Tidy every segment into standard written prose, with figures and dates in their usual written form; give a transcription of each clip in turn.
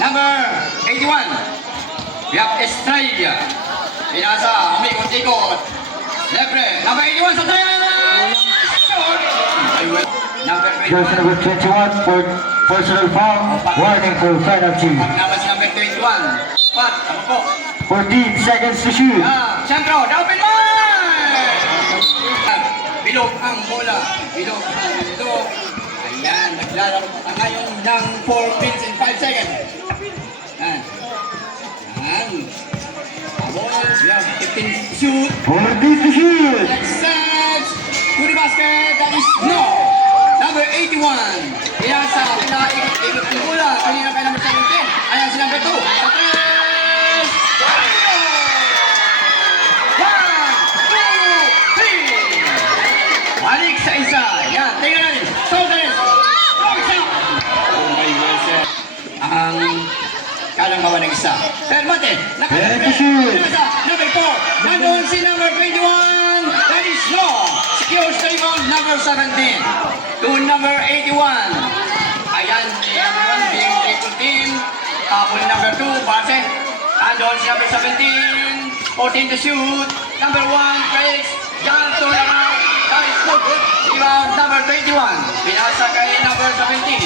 Number 81. We have Estrella. Pinasa, umikot-ikot. Lebre. Number 81 sa tayo. Short. Number 21. Jersey number 21 for personal foul. Warning for penalty. Pagnabas number 21. Pat, ano po? 14 seconds to shoot. Sentro, open line! Bilog ang bola. Bilog. Ayan, naglalaro pa ngayon ng 4 minutes and 5 seconds. Ayan. Ball, we have 15 shoot. 14 to shoot. Next set. To the basket. That is no. Number 81. Pinasa. Ikot ng bola. Kanina kay number 17. Ayan si number 2. Sa 3. Balik sa isa. Yan, tingnan natin. Soldiers. Ang kalang ng isa. Permate. Number 4. Nandun si number 21. That is no. Secure stay on number 17. To number 81. Ayan, si number 1 being triple team. Tapos number 2, base. Nandun si number 17. 14 to shoot. Number 1, breaks. Jump to the mouth. That is good. Rebound number 21. Pinasa kay number 17.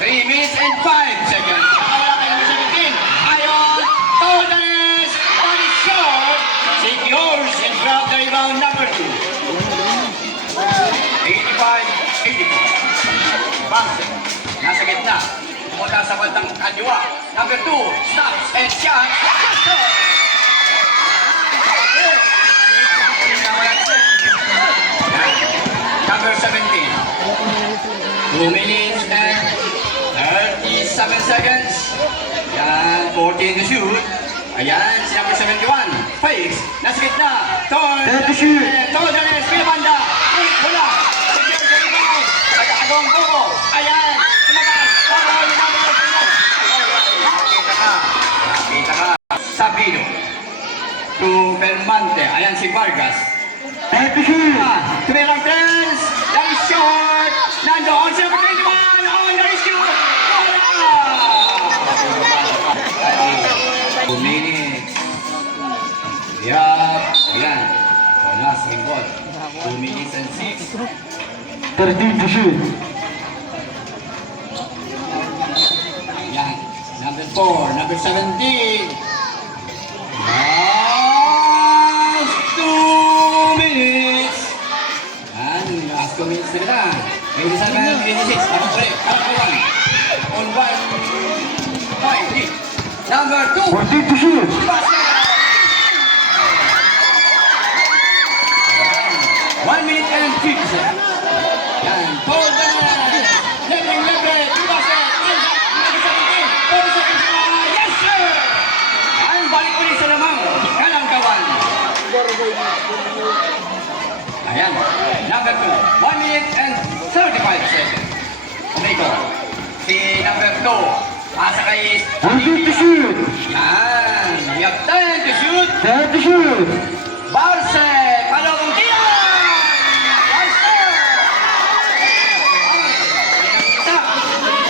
3 minutes and 5 seconds. Nakawala kay number 17. Ayon. Toldanes. That is short. Secures and grab the rebound number 2. 85-84. Base. Nasa gitna. Pumunta sa bantang kaliwa. Number 2. Stops and shots. Number 17. 2 minutes and 37 seconds. Yan, 14 to shoot. Ayan, si number 71. Fakes. Nasa gitna. Torn. To shoot. Tordanes. Pinabanda. Wala. Secure the rebound. Nag-agong buko. Ayan. Tumabas. Parang number 2. Kita ka. Sabino. To Belmante. Ayan si Vargas. To shoot. Tumirang trends. That is short. Nandoon si number 21. On the rescue. Wala. 2 minutes. Yup. Ayan. Last game ball. 2 minutes and 6. 13 to shoot. Ayan. Number 4. Number 17. Last 2 minutes. Ayan. Last 2 minutes na kita. 27, 26. Parang ulit. Parang uwan. On 1. 5. Number 2. 14 to shoot. 1 minute and 50 seconds. Yan. Hold the line. Lebre. Basket. Number 17. 40 seconds. Yes, sir! Yan. Balik ulit sa lamang. Kalangkawan. Ayan. Number 2. 1 minute and 35 seconds. Umiko. Si number 2. Pasa kay 14 to shoot. Yan. We have 10 to shoot. 10 to shoot. Barce. Palong tira. Barce.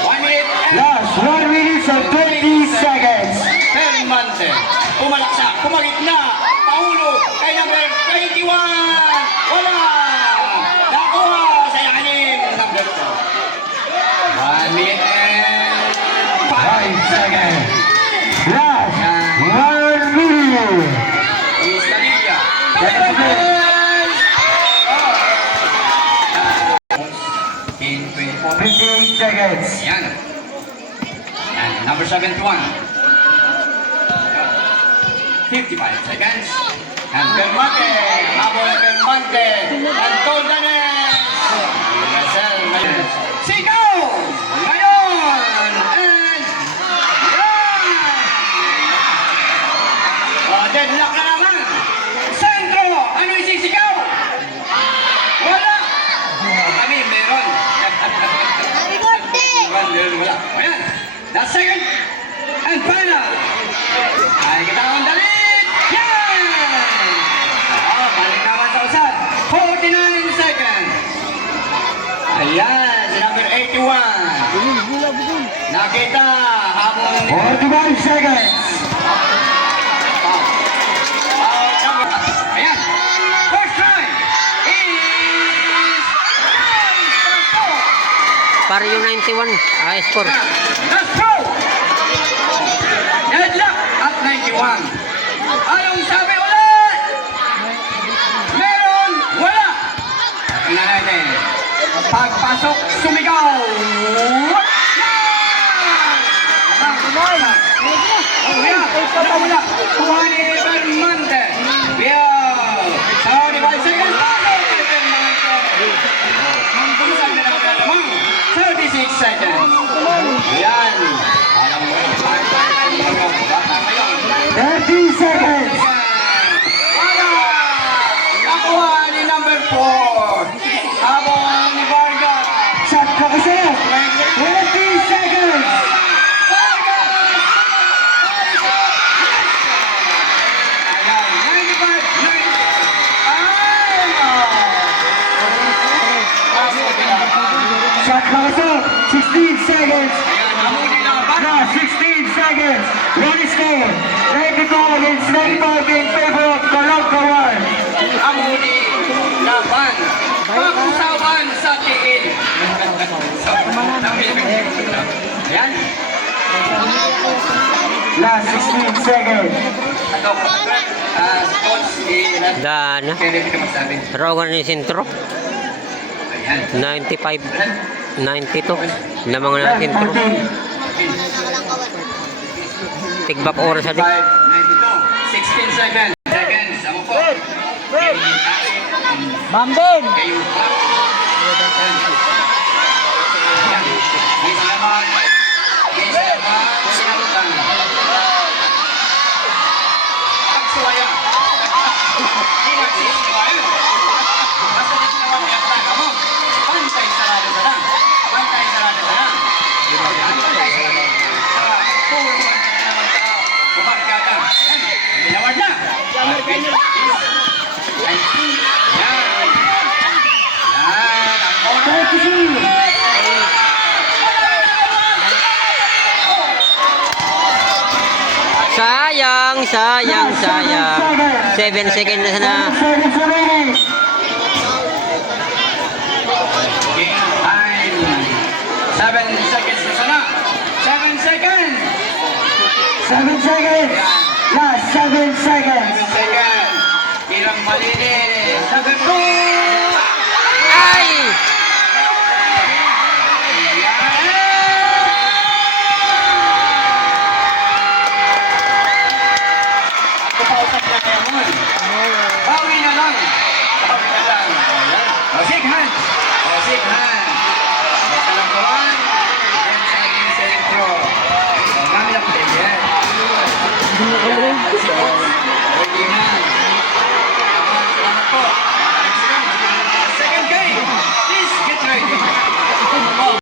1 minute and Last 1 minute and 20 seconds. Permante. Pumalaksak. Pumagitna. Paulo. Kay number 21. Wala. Nakuha sa ilalim. Number 2. 1 minute and 5 seconds. Last 1 minute. Islandia. Second play. In 24 58 seconds. Yan. Yan. Number 71. 55 seconds. And Belmante. Habol ng Belmante. And Toldanes. Gasel. Sigaw! Ngayon! And run! Deadlock na naman. Sentro! Ano isisigaw? Wala! Kami, meron. Wala. Ayan. The second and final. Ay, kita ang dalit. Yan! Balik naman sa usad. 49 seconds. Ayan, si number 81. Nakita, habol ni... 45 seconds. Ayan. First try is... Para yung 91. Score. Last throw. Deadlock at 91. Anong sabi ulit? Meron, wala. Tingnan natin. Pagpasok, sumigaw. Wala. Juan Bermante. Yeah. 35 seconds. 36 seconds. Yan. Alam mo, 30 seconds. Nakuha ni number 4. Habang ni Vargas. Shot clock is off. 20 seconds. Shot clock is off. 16 seconds. Now 16 seconds. One score. 94 against 95 in favor of Kalangkawan. Amuni laban. Pag-usapan sa tiin. Yan. Last 16 seconds. Ano, coach, Dana. kaya rin magsabi. Rogan ni sentro. Ayan. 95. 92. Lamang na sentro. 10, Tigbak oras sa 5, 92. 16 seconds. Seconds. Ako po. Bambin. Kayo po. Ayan. May salamat. May salamat. Sinalitan. Agsuwaya. Hindi nagsisiwayo. Basta nagsiwayo niya ang taga mo. Pantay sarado ka na. Pantay sarado ka na. Pantay sarado ka na. Puro naman tao. Bumagkata. Ayan. Binawad na. Yan. Yan. Ang bola. Sayang. 7 seconds na sana. Seconds remaining. Time. 7 seconds na sana. 7 seconds. 7 seconds. Last 7 seconds. 7 seconds. Irang malinis. Number 2. Ay! Pausap na ngayon. Bawi na lang. Bawi na lang. Ayan. O, shake hands. O, shake hands.